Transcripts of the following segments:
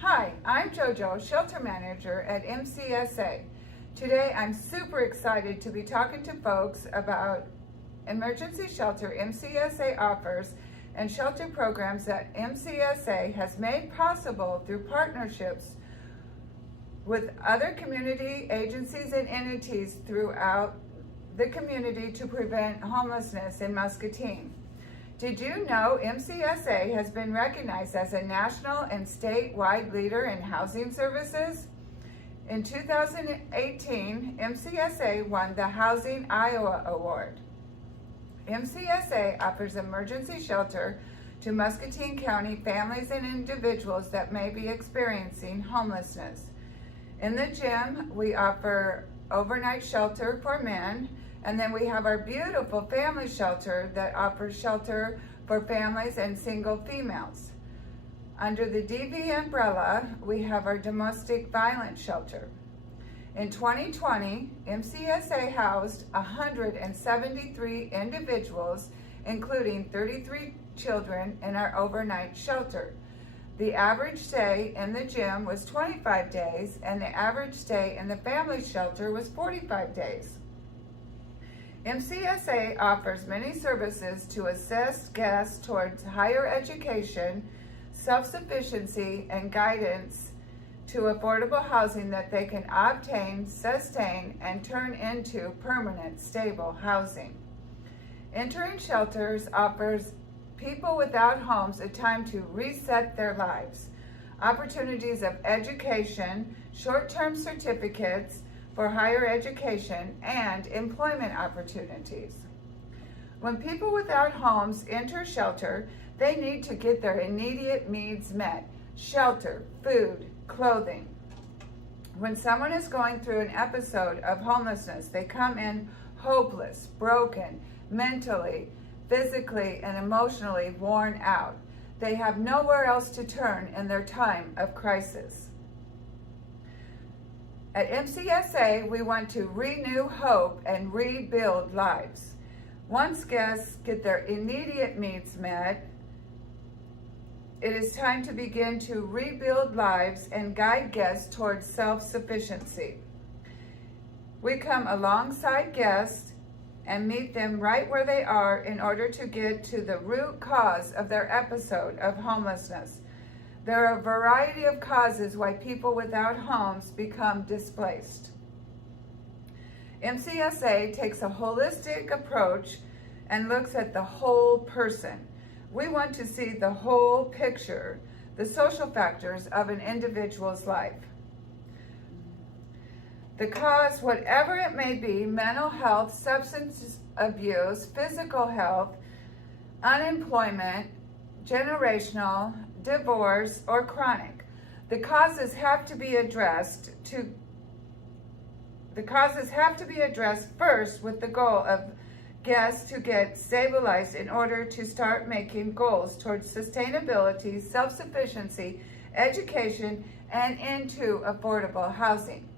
Hi, I'm JoJo, Shelter Manager at MCSA. Today I'm super excited to be talking to folks about emergency shelter MCSA offers and shelter programs that MCSA has made possible through partnerships with other community agencies and entities throughout the community to prevent homelessness in Muscatine. Did you know MCSA has been recognized as a national and statewide leader in housing services? In 2018, MCSA won the Housing Iowa Award. MCSA offers emergency shelter to Muscatine County families and individuals that may be experiencing homelessness. In the gym, we offer overnight shelter for men, and then we have our beautiful family shelter that offers shelter for families and single females. Under the DV umbrella, we have our domestic violence shelter. In 2020, MCSA housed 173 individuals, including 33 children, in our overnight shelter. The average stay in the gym was 25 days, and the average stay in the family shelter was 45 days. MCSA offers many services to assist guests towards higher education, self-sufficiency, and guidance to affordable housing that they can obtain, sustain, and turn into permanent, stable housing. Entering shelters offers people without homes a time to reset their lives, opportunities of education, short-term certificates for higher education, and employment opportunities. When people without homes enter shelter, they need to get their immediate needs met: shelter, food, clothing. When someone is going through an episode of homelessness, they come in hopeless, broken, mentally, physically, and emotionally worn out. They have nowhere else to turn in their time of crisis. At MCSA, we want to renew hope and rebuild lives. Once guests get their immediate needs met, it is time to begin to rebuild lives and guide guests towards self-sufficiency. We come alongside guests and meet them right where they are in order to get to the root cause of their episode of homelessness. There are a variety of causes why people without homes become displaced. MCSA takes a holistic approach and looks at the whole person. We want to see the whole picture, the social factors of an individual's life. The cause, whatever it may be, mental health, substance abuse, physical health, unemployment, generational, divorce, or chronic. The causes have to be addressed first with the goal of guests to get stabilized in order to start making goals towards sustainability, self-sufficiency, education, and into affordable housing.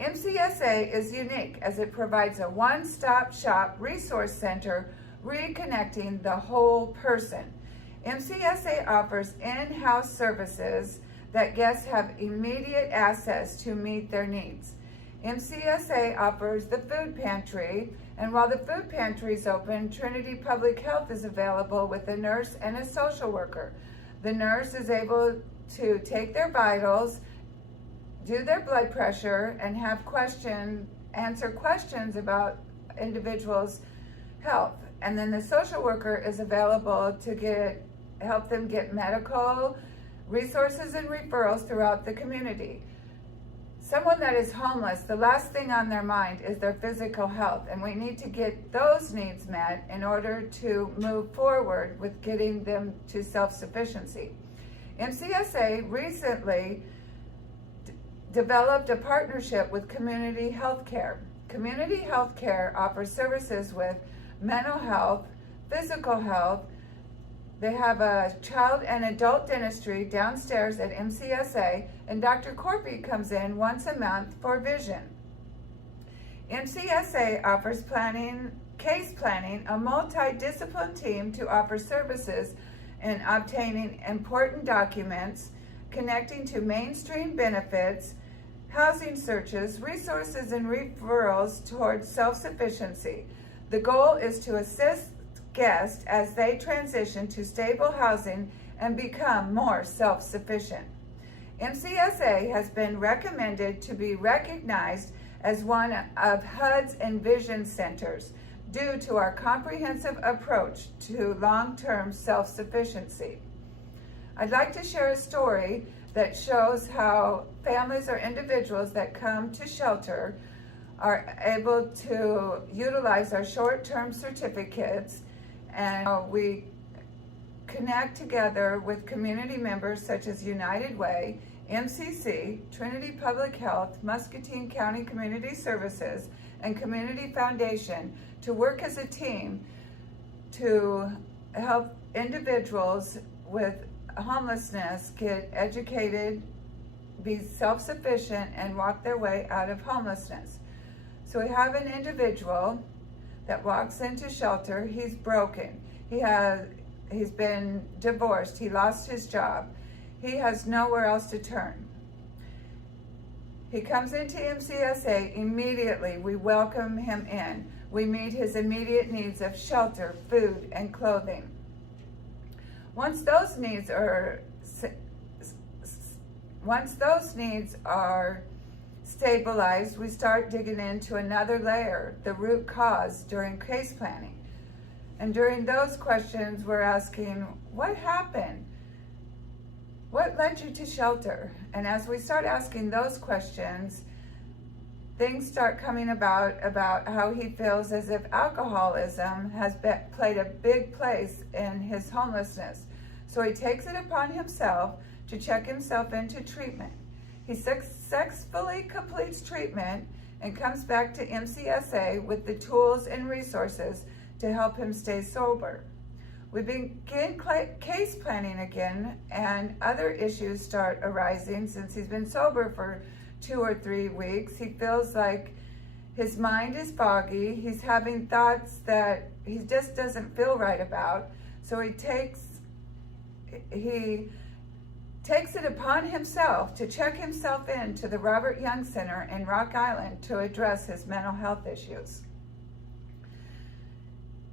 MCSA is unique as it provides a one-stop shop resource center reconnecting the whole person. MCSA offers in-house services that guests have immediate access to meet their needs. MCSA offers the food pantry, and while the food pantry is open, Trinity Public Health is available with a nurse and a social worker. The nurse is able to take their vitals, do their blood pressure, and answer questions about individuals' health. And then the social worker is available to help them get medical resources and referrals throughout the community. Someone that is homeless, the last thing on their mind is their physical health, and we need to get those needs met in order to move forward with getting them to self-sufficiency. MCSA recently developed a partnership with Community Health Care. Community Health Care offers services with mental health, physical health. They have a child and adult dentistry downstairs at MCSA, and Dr. Corpy comes in once a month for vision. MCSA offers case planning, a multidisciplinary team to offer services in obtaining important documents, connecting to mainstream benefits, housing searches, resources, and referrals towards self-sufficiency. The goal is to assist guests as they transition to stable housing and become more self-sufficient. MCSA has been recommended to be recognized as one of HUD's Envision Centers due to our comprehensive approach to long-term self-sufficiency. I'd like to share a story that shows how families or individuals that come to shelter are able to utilize our short-term certificates, and we connect together with community members such as United Way, MCC, Trinity Public Health, Muscatine County Community Services, and Community Foundation to work as a team to help individuals with homelessness get educated, be self-sufficient, and walk their way out of homelessness. So we have an individual that walks into shelter. He's broken. He's been divorced. He lost his job. He has nowhere else to turn. He comes into MCSA immediately. We welcome him in. We meet his immediate needs of shelter, food, and clothing. Once those needs are stabilized, we start digging into another layer, the root cause, during case planning. And during those questions, we're asking, what happened? What led you to shelter? And as we start asking those questions, things start coming about how he feels as if alcoholism has played a big place in his homelessness. So he takes it upon himself to check himself into treatment. He successfully completes treatment and comes back to MCSA with the tools and resources to help him stay sober. We begin case planning again, and other issues start arising. Since he's been sober for 2 or 3 weeks, he feels like his mind is foggy. He's having thoughts that he just doesn't feel right about. So he takes it upon himself to check himself into the Robert Young Center in Rock Island to address his mental health issues.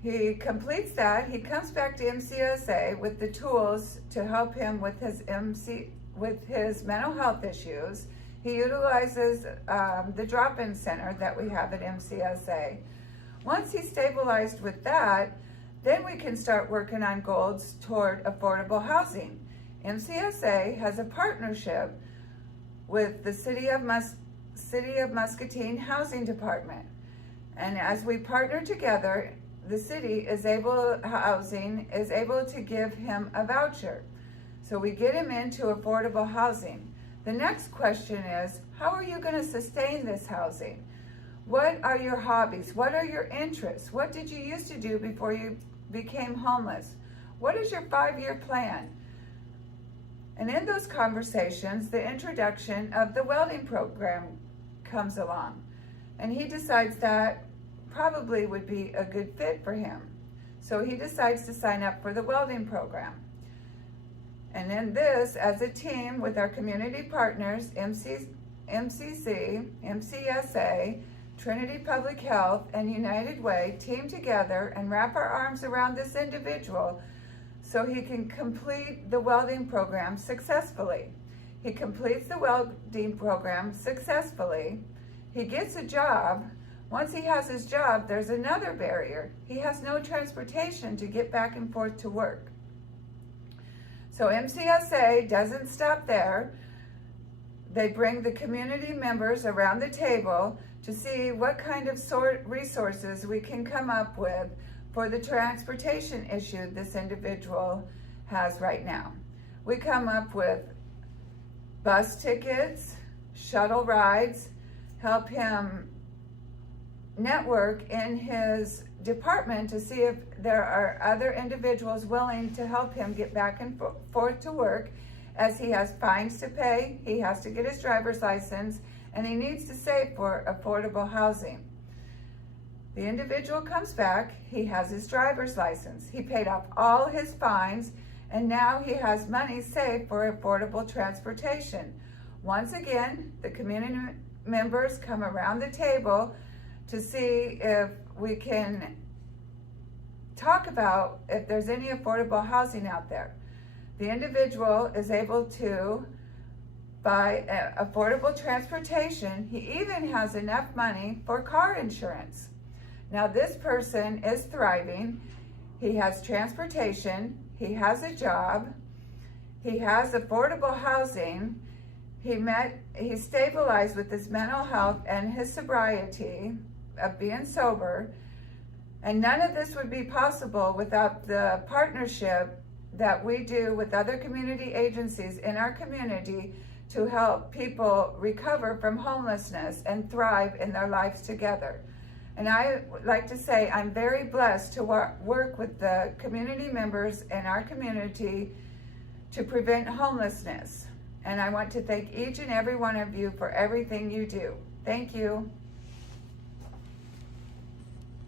He completes that. He comes back to MCSA with the tools to help him with his mental health issues. He utilizes the drop-in center that we have at MCSA. Once he's stabilized with that, then we can start working on goals toward affordable housing. MCSA has a partnership with the City of Muscatine Housing Department. And as we partner together, the city is able to give him a voucher. So we get him into affordable housing. The next question is, how are you going to sustain this housing? What are your hobbies? What are your interests? What did you used to do before you became homeless? What is your 5-year plan? And in those conversations, the introduction of the welding program comes along. And he decides that probably would be a good fit for him. So he decides to sign up for the welding program. And in this, as a team with our community partners, MCC, MCSA, Trinity Public Health, and United Way, team together and wrap our arms around this individual so he can complete the welding program successfully. He completes the welding program successfully. He gets a job. Once he has his job, there's another barrier. He has no transportation to get back and forth to work. So MCSA doesn't stop there. They bring the community members around the table to see what kind of resources we can come up with for the transportation issue this individual has right now. We come up with bus tickets, shuttle rides, help him network in his department to see if there are other individuals willing to help him get back and forth to work, as he has fines to pay, he has to get his driver's license, and he needs to save for affordable housing. The individual comes back, he has his driver's license, he paid off all his fines, and now he has money saved for affordable transportation. Once again, the community members come around the table to see if we can talk about if there's any affordable housing out there. The individual is able to buy affordable transportation. He even has enough money for car insurance. Now this person is thriving. He has transportation, he has a job, he has affordable housing, he stabilized with his mental health and his sobriety of being sober. And none of this would be possible without the partnership that we do with other community agencies in our community to help people recover from homelessness and thrive in their lives together. And I would like to say I'm very blessed to work with the community members in our community to prevent homelessness. And I want to thank each and every one of you for everything you do. Thank you.